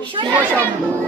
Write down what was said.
你说啥